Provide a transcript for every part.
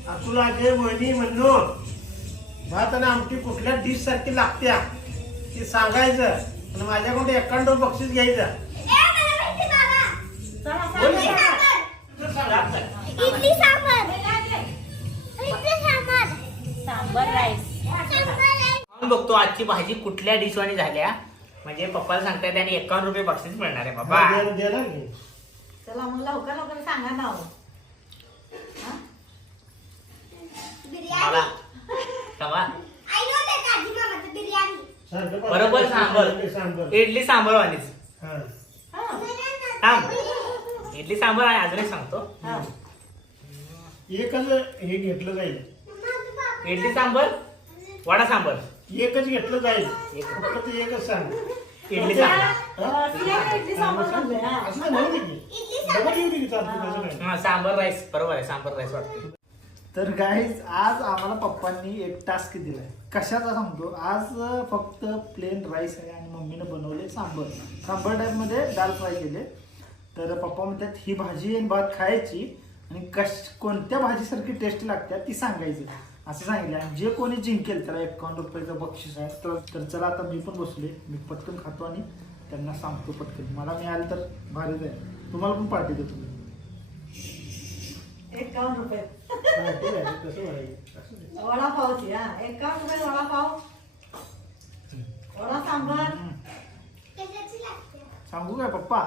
तुला जे वहिनी म्हणलो भात आणि आमटी कुठल्या डिश सारखी लागत्या ते सांगायचं आणि माझ्याकडून 91 बक्षीस घ्यायचं. इडली सांबार सांबार राईस बघतो आजची भाजी कुठल्या डिशवानी झाल्या म्हणजे पप्पाला सांगताय त्याने 51 रुपये बक्षीस मिळणार आहे बाबा. चला मग लवकर लवकर सांगा नाव. मला कवा बरोबर सांबर इडली सांबर वाणीच थांब इडली सांबर आणि अजून एक सांगतो. एकच हे घेतलं जाईल. इडली सांबर वडा सांबर एकच घेतलं जाईल. फक्त ते एकच सांग. इडली सांबर इडली सांबार सांगूया. असं नाही की डबल येऊ दे चालतं. हा सांबर राईस बरोबर आहे सांबर राईस वाटतं. तर गाईज आज आम्हाला पप्पांनी एक टास्क दिलाय. कशाचा सांगतो. आज फक्त प्लेन राईस आहे आणि मम्मीने बनवले सांबर टाईपमध्ये दाल फ्राय केले. तर पप्पा म्हणतात ही भाजी आणि भात खायची आणि कोणत्या भाजीसारखी टेस्ट लागते ती सांगायची असं सांगितलं. आणि जे कोणी जिंकेल त्याला 51 रुपयाचं बक्षीस आहे. तर चला आता मी पण बसले. मी पटकन खातो आणि त्यांना सांगतो पटकन. मला मिळालं तर भारीच आहे. तुम्हाला पण पार्टी देतो मी. 51 रुपये कसं म्हणायचं वडापावची. 51 रुपये वडापाव वडा सांबार. सांगू काय पप्पा.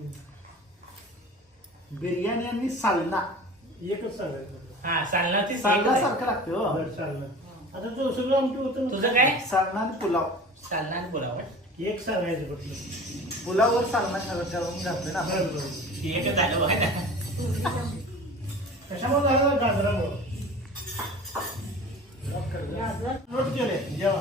बिर्याणी आणि सालना एकच सांगायचं. हा सालनाची सालना सारखं लागते हो. बरं चाललं. आता तो सगळं आमचं होतं. तुझं काय सालना आणि पुलाव. सालना आणि पुलाव एक सांगायचं फक्त. पुलावर सालना घालून घातले ना. बरं बरं. एकच झालं बघा. कशामुळे झालं गाजरामुळे नोट केले जेव्हा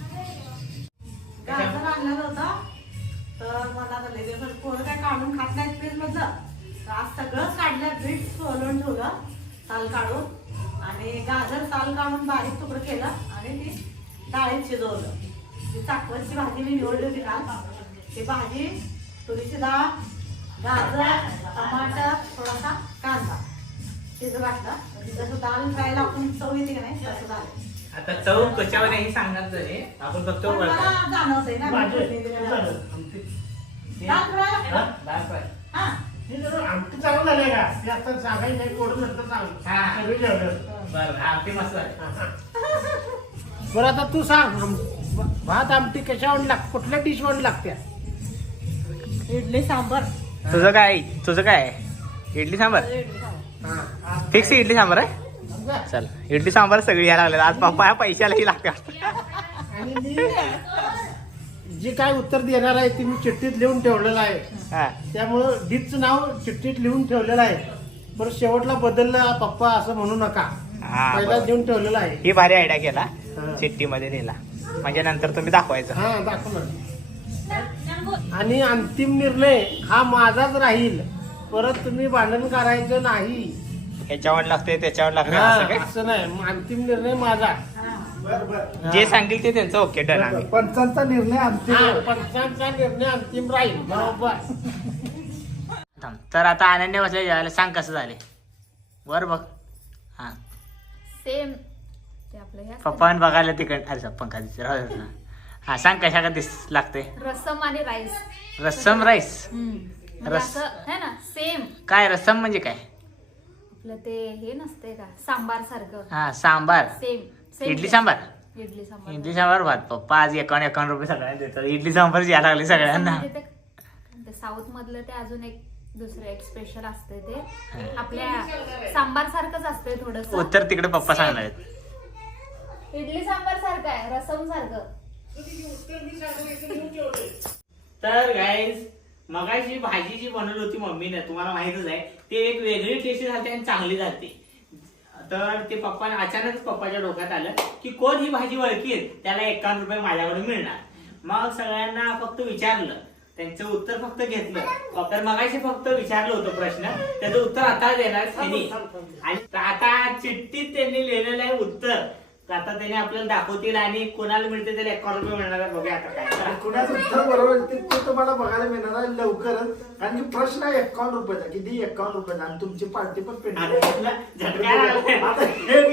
गाजर आणलेलं होतं तर मला आता लय दिवस पोरं काय काढून खात नाहीत फ्रीज मधलं. तर आज सगळंच काढलं. बीट सोलून ठेवलं साल काढून आणि गाजर साल काढून बारीक तुकडं केलं आणि ती डाळीत शिजवलं. ती चाकवतची भाजी मी निवडली होती काल. ती भाजी तुरीची डाळ गाजर टमाटर थोडासा कांदा शिजत घातलं. जसं दाल फ्रायला आपण चव येते का नाही तसं झालं. आता चव कशावर नाही सांगणार तरी आपण फक्त पण मला जाणवतंय ना दाल फ्राय. दाल फ्राय हा आमटी चांगलं झालंय का ते आता सांगायचं नाही. कोण नंतर सांग. हा. सगळी जेवलं. बरं आमटी मस्त आहे. बरं आता तू सांग भात आमटी कशावर लाग कुठल्या डिश वर लागत्या. इडली सांबार. तुझं काय इडली सांबार फिक्स इडली सांबार आहे. चल इडली सांबार सगळी यायला लागले. आज पप्पा पैशालाही लागते. आणि मी जे काय उत्तर देणार आहे ते मी चिठ्ठीत लिहून ठेवलेलं आहे. हा त्यामुळं डीचं नाव चिठ्ठीत लिहून ठेवलेलं आहे. बरं शेवटला बदलला पप्पा असं म्हणू नका. हा, पहिला बरोबर. लिहून ठेवलेला आहे. ही भारी आयडिया केला हा. चिठ्ठी मध्ये दिला म्हणजे नंतर तुम्ही दाखवायचं. हा दाखवणार. आणि अंतिम निर्णय हा माझाच राहील. परत तुम्ही भांडण करायचं नाही. ह्याच्यावर लागते त्याच्यावर लागते हा, असं काय असं नाही. मग अंतिम निर्णय माझा. जे सांगेल ते त्यांचं ओके डन आम्ही. पंचांचा निर्णय अंतिम हा, आहे. पंचांचा निर्णय अंतिम राहील. बरोबर. थांब. तर आता अनन्या बसल्या जेवायला सांग कसं झाले वर बघ. हा सेम ते आपलं हे असतं पप्पा बघायला तिकड अरे पंखा दिसत. हा सांग कशा का लागते. ना, रसम आणि राईस. रस्सम राईस. म्हणजे रस- असं है ना सेम काय रस्सम म्हणजे काय. आपलं ते हे नसते का सांबार सारखं हा सांबार सेम सेम इडली सांबार. इडली सांबार इडली सांबार भात पप्पा आज 51 रुपये सगळ्यांना देतात. इडली सांबार यायला लागले सगळ्यांना. म्हणजे ते साऊथ मधलं ते अजून एक दुसरं एक स्पेशल असते ते आपल्या सांबार सारखंच असतंय थोडस. उत्तर तिकडे पप्पा सांगणार आहेत. इडली सांबार सारखं आहे रसम सारखं. तर गाईज मगाशी भाजी जी बनवली होती मम्मीने तुम्हाला माहितच आहे ते एक वेगळी टेस्टी झाली आणि चांगली जाते. तर ते पप्पाने अचानक पप्पाच्या डोक्यात आलं की कोण ही भाजी ओळखील त्याला 51 रुपये माझ्याकडून मिळणार. मग सगळ्यांना फक्त विचारलं त्यांचं उत्तर फक्त घेतलं. तर मगाशी फक्त विचारलं होतं प्रश्न त्याचं उत्तर आता देणार त्यांनी. आणि आता चिठ्ठीत त्यांनी लिहिलेलं आहे उत्तर. आता त्यांनी आपल्याला दाखवतील आणि कोणाला मिळते त्याला 51 रुपये मिळणार आहे. बघूया आता काय. कुणाचं उत्तर बरोबर ते तुम्हाला बघायला मिळणार आहे लवकरच. कारण की प्रश्न आहे 51 रुपयाचा. किती 51 रुपयाचा आणि तुमची पार्टी पण पेंडिंग. आता तुला झटका लागलाय. आता हे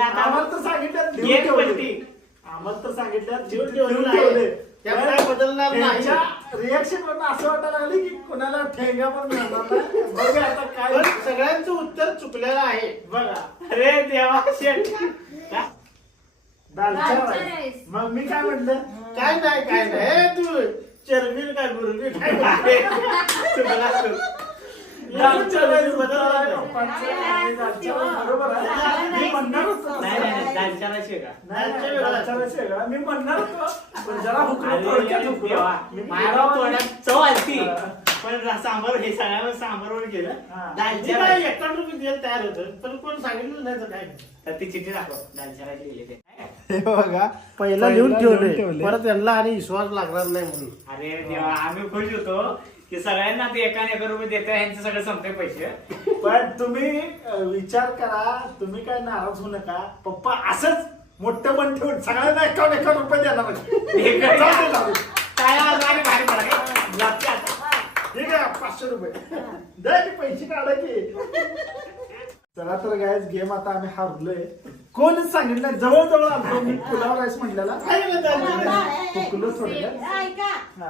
आता आम्हाला तर सांगितलं एक ठेवून ठेवले. पलटी. आम्हाला तर सांगितलं ठेवून ठेवून ठेवलेलं ठेवले. आहे. त्यात काय बदलणार नाही. रिएक्शन वरून असं वाटायला लागले की कोणाला ठेंगा पण मिळणार नाही. बघूया आता काय पण सगळ्यांचं उत्तर चुकलेलं आहे. बघा अरे देवा शेट का? दालचा दालचा राईस. राईस. मग मी काय म्हटलं काय नाही हे तू चरबीर काय गुरुबी काय म्हणते? चुकला तू. दालचा राईस बदल बदल नाही. पप्पांचं आणि दालचा राईस बरोबर आहे. मी म्हणणार होतो नाही नाही दालचा राईस आहे का? नाही, नाही, दालचा राईस वेगळा. मी म्हणणार होतो पण जरा हुकलो अरे थोडक्यात हुकलो. देवा, मी माझ्या तोंडात चव आलती हा. पण सांबार हे सगळ्यावर सांबारवर गेलं हा. मी दालच्या काय राईस 51 रुपये द्यायला तयार होतं पण कोण सांगितलं नाही तर काय तर ती चिठ्ठी दाखव दालच्या राईस गेले ते हे बघा पहिला लिहून ठेवले परत यांना आणि विश्वास लागणार नाही म्हणून. अरे देवा आम्ही खुश होतो की सगळ्यांना ते एका रुपये देत ह्यांचे सगळे संपते पैसे पण तुम्ही विचार करा तुम्ही काय नाराज होऊ नका पप्पा असंच मोठं मन ठेवून सगळ्यांना 51 रुपये देणार एक- जाऊ दे, जाऊ दे. काय आज आणि भारी पडा काय? लागते आता. ठीक आहे 500 रुपये द्या की पैसे काढा की चला तर गायस गेम आता आम्ही हारलोय कोणच सांगितलं जवळजवळ आलो मी पुलाव राईस म्हटलेला काय केलं त्यांचं? हुकलो थोडक्यात. ऐका हा.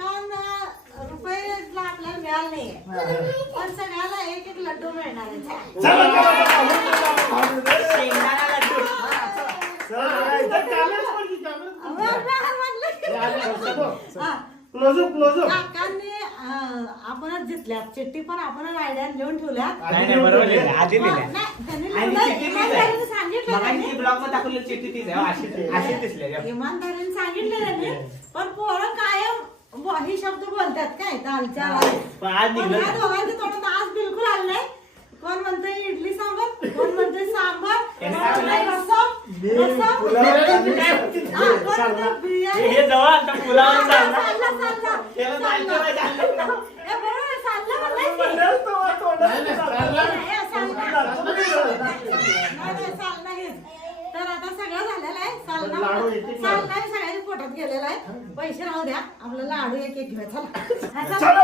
51 रुपयेला आपल्याला मिळालं नाही हा. पण सगळ्याला एक एक लड्डू मिळणार आहे. चला, चला, चला. शेंगदाणा लड्डू. चला, guys. तर कॅमेराच पण की कॅमेरा? हे आले, बघ. हा. Closeup Closeup. काकांनी आपणच जितल्या चिठ्ठी पण आपणच आयडिया लिहून ठेवल्या. नाही नाही बरोबर आहे. आधी दिल्या नाही, त्यांनी आणि लिहिलंय, चिठ्ठी तीच इमानदारीने आहे. सांगितलं मगाशी त्यांनी. ती ब्लॉग मध्ये दाखवलेली चिठ्ठी तीच आहे अशी दिसले इमानदारीने सांगितलं त्यांनी पण पोरं कायम ही शब्द बोलतात काय दालच्या पण आज पण निघलं ह्या दोघांच्या तोंडात आज बिलकुल आलं नाही. कोण म्हणतंय इडली सांबर कोण म्हणतंय सांबर यांनी कोण काय म्हणतंय बोलले? रस्सम पुलाव आणि हा, कोण म्हणतंय बिर्याणी. हे जवळ आता पुलावर चाललं, चालला चाललं. त्याला जायचं नाही, जायचं. ए, बरोबर आहे, चाललं म्हणलंय की. म्हणलं तेव्हा तोंडात नाही, नाही, चाललं. हे चाललं. नाही, चाललं हेच. तर आता सगळं झालेलं आहे चालणं लाडू येतील ना. चालणं सगळ्यांनी पोटात गेलेलं आहे पैसे राहू द्या आपलं लाडू एक एक घेऊया चला हा, चलो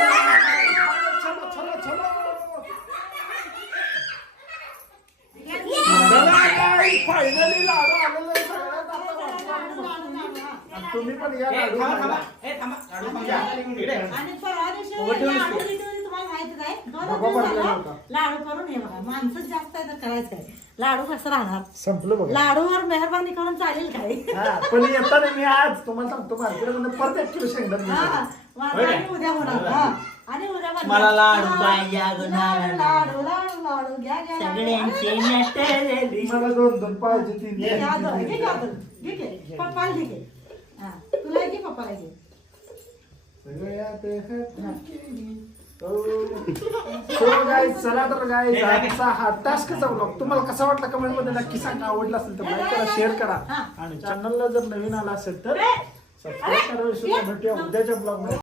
चला. चलो चलो चलो फायनली लाडू आलेला आहे सगळ्यात आता लाडू, वाटतं. लाडू, लाडू, हा. आणि तुम्ही पण या ए, लाडू थांबा, खायला. थांबा. ए, थांबा. लाडू थांबा. इकडे. आणि परवा दिवशी ओव्हर ठेवून लाडू ठेव. दिली तुम्हाला माहितीच आहे दोन डबा दिवस भरलेला झाला होता. लाडू करून हे बघा माणसं जास्त आहे तर करायचं काय लाडू कसं राहणार संपलं बघा लाडूवर मेहरबानी करून चालेल काय हा पण येताना मी आज तुम्हाला सांगतो मार्केटमध्ये परत 1 किलो शेंगदाणे हा, घेऊन माझं होय काय? आणि उद्या होणार हा. आणि उद्या बनणार. मला लाडू पाहिजे अगं, लाडू लाडू लाडू लाडू घ्या घ्या लाडू. सगळ्यांचे नटलेली. मला 2 पाहिजे 3 घे, घे, आदर, घे, घे, आदर. घे, घे. पप्पाला घे, घे. हा, तुला घे पप्पाला घे सो गाईज चला तर गाईज आजचा हा टास्कचा ब्लॉग तुम्हाला कसा वाटला कमेंट मध्ये नक्की सांगा आवडला असेल तर लाईक करा शेअर करा आणि चॅनलला जर नवीन आला असेल तर सबस्क्राईब करा भेटूया उद्याच्या ब्लॉग मध्ये